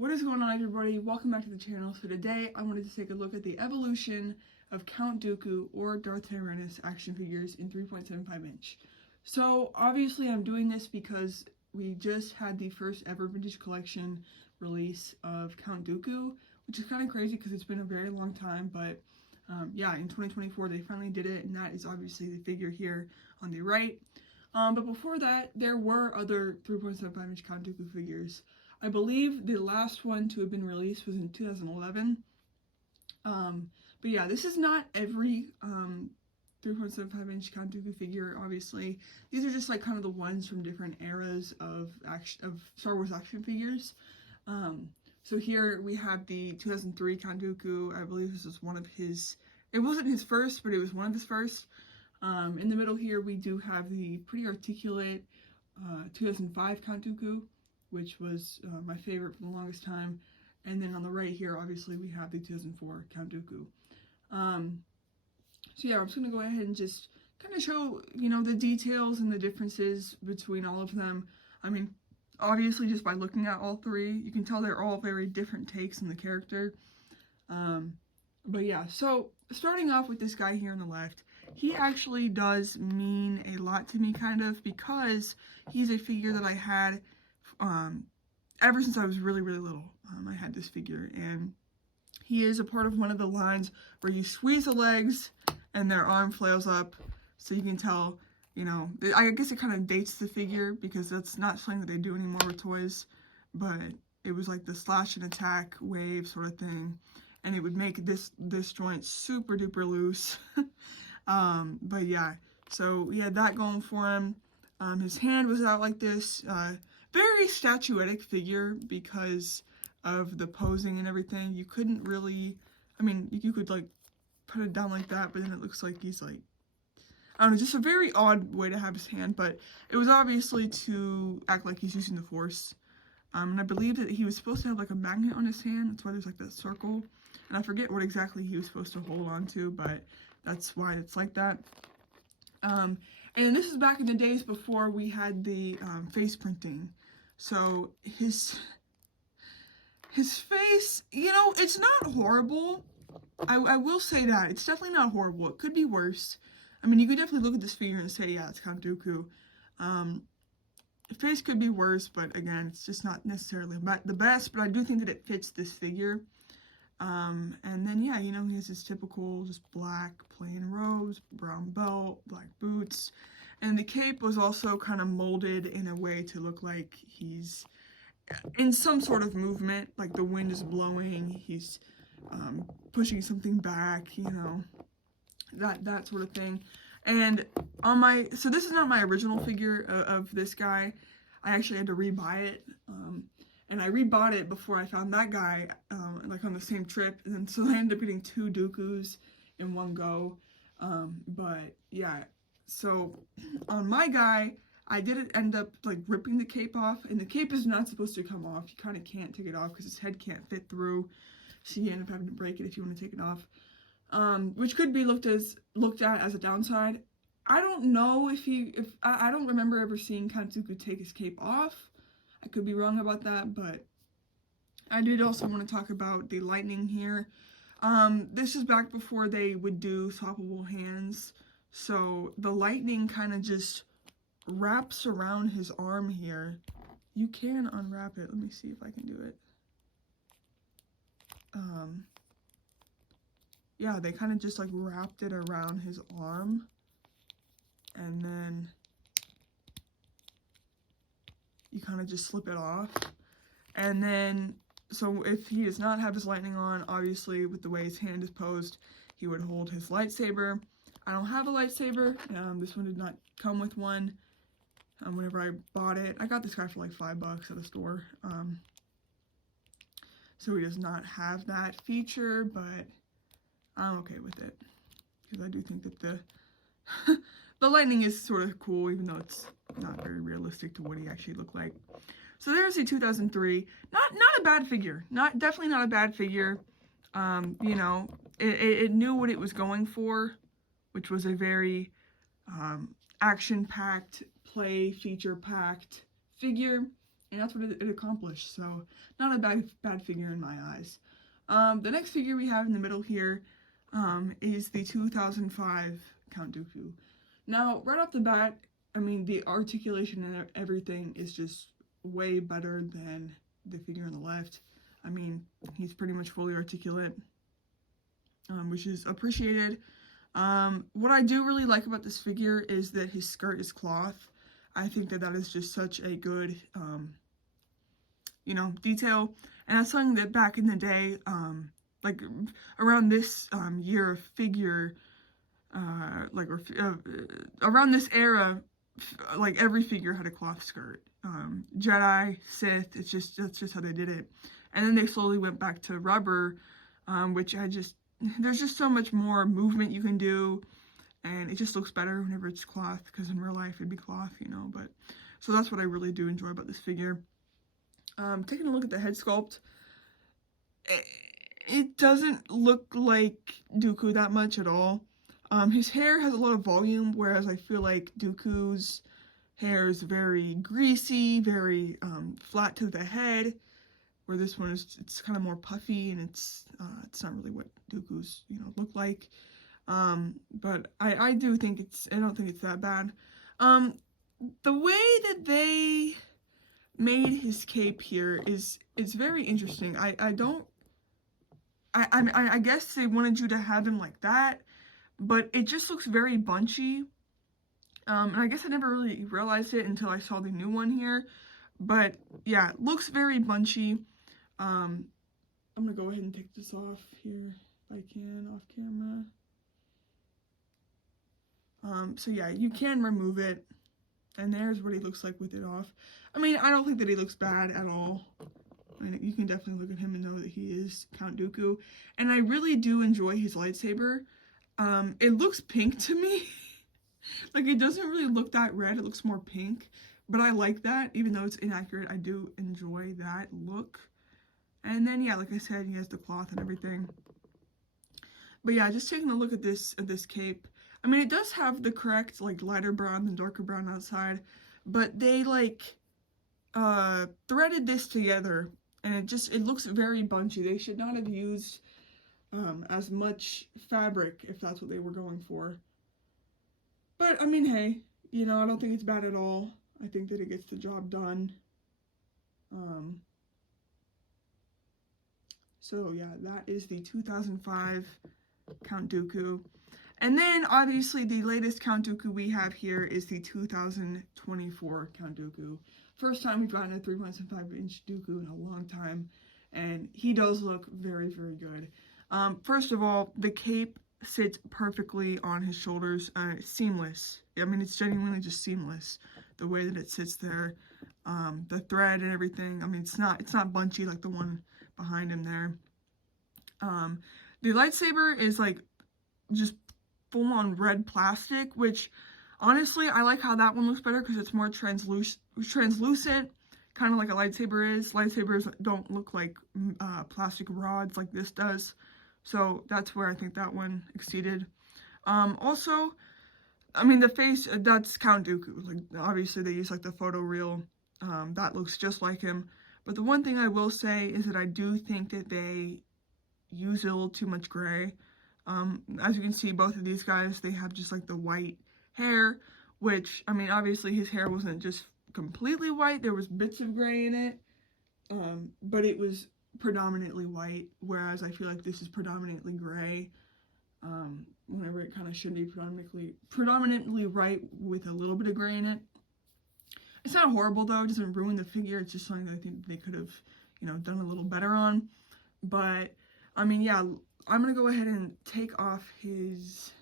What is going on, everybody? Welcome back to the channel. So today I wanted to take a look at the evolution of Count Dooku or Darth Tyrannus action figures in 3.75 inch. So obviously I'm doing this because we just had the first ever vintage collection release of Count Dooku, which is kind of crazy because it's been a very long time, but yeah, in 2024 they finally did it, and that is obviously the figure here on the right. But before that, there were other 3.75 inch Count Dooku figures. I believe the last one to have been released was in 2011. But yeah, this is not every 3.75 inch Count Dooku figure, obviously. These are just like kind of the ones from different eras of Star Wars action figures. So here we have the 2003 Count Dooku. I believe this was one of his, it wasn't his first, but it was one of his first. In the middle here we do have the pretty articulate 2005 Count Dooku, which was my favorite for the longest time. And then on the right here, obviously, we have the 2004 Count Dooku. So yeah, I'm just going to go ahead and just kind of show, the details and the differences between all of them. I mean, obviously, just by looking at all three, you can tell they're all very different takes on the character. But yeah, so starting off with this guy here on the left, he actually does mean a lot to me, kind of, because he's a figure that I had ever since I was really little. I had this figure, and he is a part of one of the lines where you squeeze the legs and their arm flails up, so you can tell, I guess it kind of dates the figure because that's not something that they do anymore with toys, but it was like the slash and attack wave sort of thing, and it would make this joint super duper loose. But yeah, so we had that going for him. His hand was out like this. Very statuetic figure because of the posing and everything. You couldn't really, I mean, you could like put it down like that, but then it looks like he's like, I don't know, just a very odd way to have his hand, but it was obviously to act like he's using the Force. And I believe that he was supposed to have like a magnet on his hand. That's why there's like that circle. And I forget what exactly he was supposed to hold on to, but that's why it's like that. And this is back in the days before we had the face printing. So his face, it's not horrible. I will say that. It's definitely not horrible. It could be worse. I mean, you could definitely look at this figure and say, yeah, it's Count Dooku. The face could be worse, but again, it's just not necessarily the best, but I do think that it fits this figure. And then, yeah, he has his typical just black plain robes, brown belt, black boots, and the cape was also kind of molded in a way to look like he's in some sort of movement, like the wind is blowing, he's pushing something back, that sort of thing. And so this is not my original figure of this guy. I actually had to rebuy it. And I rebought it before I found that guy, like on the same trip, and then so I ended up getting 2 Dookus in one go. But yeah, so on my guy, I did end up like ripping the cape off, and the cape is not supposed to come off. You kind of can't take it off because his head can't fit through, so you end up having to break it if you want to take it off. Which could be looked at as a downside. I don't know if I don't remember ever seeing Count Dooku take his cape off. I could be wrong about that, but I did also want to talk about the lightning here. This is back before they would do swappable hands, so the lightning kind of just wraps around his arm here. You can unwrap it. Let me see if I can do it. Yeah, they kind of just like wrapped it around his arm, and then you kind of just slip it off. And then, so if he does not have his lightning on, obviously with the way his hand is posed, he would hold his lightsaber. I don't have a lightsaber. This one did not come with one. Whenever I bought it, I got this guy for like $5 at a store. So he does not have that feature, but I'm okay with it because I do think that the lightning is sort of cool, even though it's not very realistic to what he actually looked like. So there's the 2003. Not a bad figure. Definitely not a bad figure. It knew what it was going for, which was a very action-packed, feature-packed figure. And that's what it accomplished. So not a bad figure in my eyes. The next figure we have in the middle here is the 2005 Count Dooku. Now, right off the bat, I mean, the articulation and everything is just way better than the figure on the left. I mean, he's pretty much fully articulate, which is appreciated. What I do really like about this figure is that his skirt is cloth. I think that that is just such a good, you know, detail. And that's something that back in the day, like around this year of figure, around this era, like every figure had a cloth skirt. Jedi, Sith, that's just how they did it. And then they slowly went back to rubber, which there's just so much more movement you can do, and it just looks better whenever it's cloth, because in real life it'd be cloth, you know. But so that's what I really do enjoy about this figure. Taking a look at the head sculpt, it doesn't look like Dooku that much at all. His hair has a lot of volume, whereas I feel like Dooku's hair is very greasy, very flat to the head, where this one it's kind of more puffy, and it's not really what Dooku's, you know, look like. But I do think I don't think it's that bad. The way that they made his cape here is very interesting. I guess they wanted you to have him like that, but it just looks very bunchy. And I guess I never really realized it until I saw the new one here. But yeah, it looks very bunchy. I'm gonna go ahead and take this off here if I can, off camera. So yeah, you can remove it, and there's what he looks like with it off. I mean, I don't think that he looks bad at all. I mean, you can definitely look at him and know that he is Count Dooku. And I really do enjoy his lightsaber. It looks pink to me. Like, it doesn't really look that red, it looks more pink. But I like that, even though it's inaccurate, I do enjoy that look. And then, yeah, like I said, he has the cloth and everything. But yeah, just taking a look at this cape. I mean, it does have the correct, like, lighter brown and darker brown outside. But they, like, threaded this together. And it looks very bunchy. They should not have used as much fabric if that's what they were going for. But, I mean, hey, you know, I don't think it's bad at all. I think that it gets the job done. So, yeah, that is the 2005 Count Dooku. And then, obviously, the latest Count Dooku we have here is the 2024 Count Dooku. First time we've gotten a 3.75-inch Dooku in a long time. And he does look very, very good. First of all, the cape sits perfectly on his shoulders. It's seamless. I mean, it's genuinely just seamless. The way that it sits there. The thread and everything. I mean, it's not bunchy like the one behind him there. The lightsaber is like just full-on red plastic, which honestly I like how that one looks better because it's more translucent, kind of like a lightsaber is. Lightsabers don't look like plastic rods like this does, so that's where I think that one exceeded. Also, I mean, the face, that's Count Dooku. Like, obviously they use like the photo reel. That looks just like him. But the one thing I will say is that I do think that they use a little too much gray. As you can see, both of these guys, they have just like the white hair, which, I mean, obviously his hair wasn't just completely white. There was bits of gray in it, but it was predominantly white, whereas I feel like this is predominantly gray, whenever it kind of should be predominantly white with a little bit of gray in it. It's not horrible though, it doesn't ruin the figure. It's just something that I think they could have, you know, done a little better on. But, I mean, yeah, I'm going to go ahead and take off his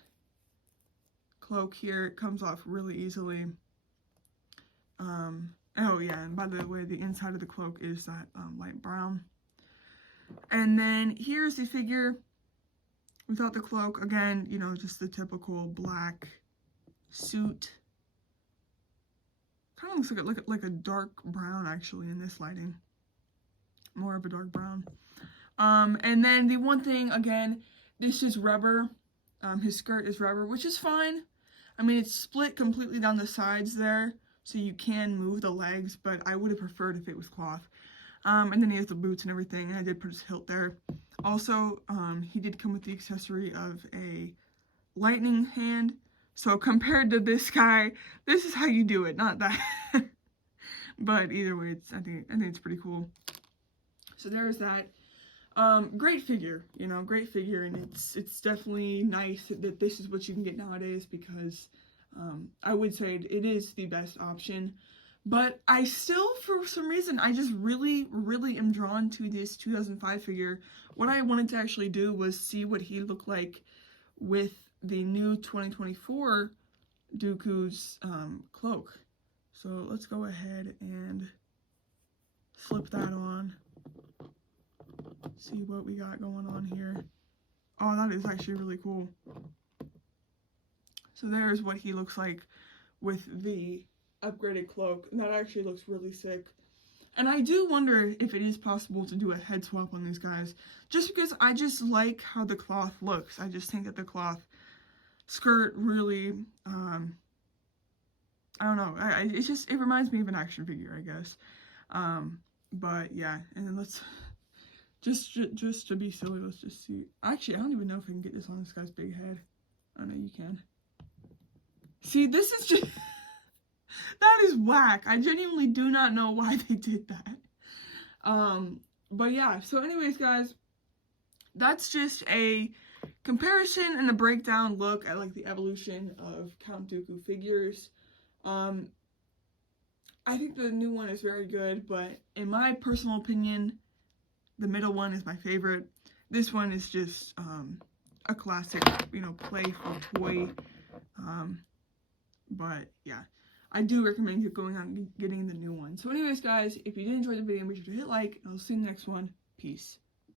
cloak here. It comes off really easily. Oh yeah, and by the way, the inside of the cloak is that light brown. And then here's the figure without the cloak. Again, you know, just the typical black suit. Kind of looks like a dark brown actually in this lighting. More of a dark brown. And then the one thing, again, this is rubber. His skirt is rubber, which is fine. I mean, it's split completely down the sides there, so you can move the legs, but I would have preferred if it was cloth. And then he has the boots and everything, and I did put his hilt there. Also, he did come with the accessory of a lightning hand, so compared to this guy, this is how you do it, not that. But either way, I think it's pretty cool. So there's that. Great figure, you know, great figure, and it's definitely nice that this is what you can get nowadays, because I would say it is the best option. But I still, for some reason, I just really am drawn to this 2005 figure. What I wanted to actually do was see what he looked like with the new 2024 Dooku's cloak. So let's go ahead and slip that on. See what we got going on here. Oh, that is actually really cool. So there's what he looks like with the upgraded cloak, and that actually looks really sick. And I do wonder if it is possible to do a head swap on these guys, just because I just like how the cloth looks. I just think that the cloth skirt really, I don't know, it reminds me of an action figure, I guess. But yeah, and then let's, just to be silly, let's just see. Actually, I don't even know if I can get this on this guy's big head. Oh no, you can. See, this is just, that is whack. I genuinely do not know why they did that. But yeah, so anyways, guys, that's just a comparison and a breakdown look at like the evolution of Count Dooku figures. I think the new one is very good, but in my personal opinion, the middle one is my favorite. This one is just a classic, you know, playful toy. But yeah, I do recommend you going out and getting the new one. So anyways, guys, if you did enjoy the video, make sure to hit like, and I'll see you in the next one. Peace.